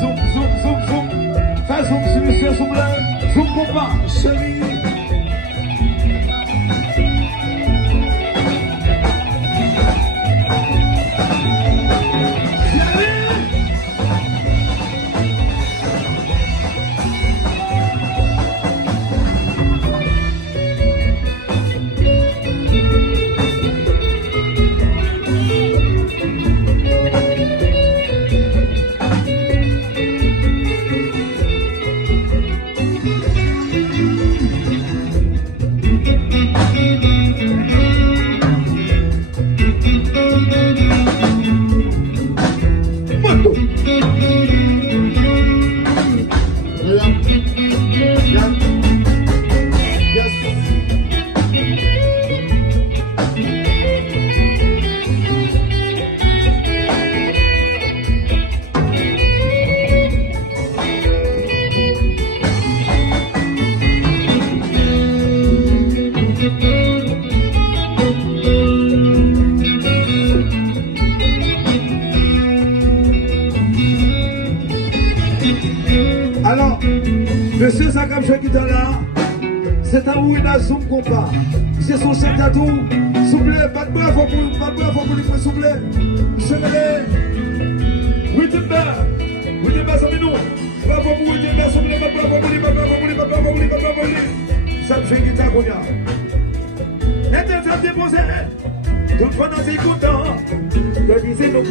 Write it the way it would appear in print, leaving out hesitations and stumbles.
Zoom, zoom, zoom, zoom. Fais zoom sur monsieur, zoom là. Zoom compas, chérie. Alors, monsieur Zakam Chakita là, c'est un Ouina Zoom compas. C'est son chef tatou. S'il vous plaît, pas de bravo pour lui, s'il vous plaît. Monsieur Lélé. Wittenberg, c'est nous. Bravo pour Wittenberg, s'il vous plaît, bravo pour lui. Ça me fait guitare qu'on y a. Tout le monde est content. Le disait donc,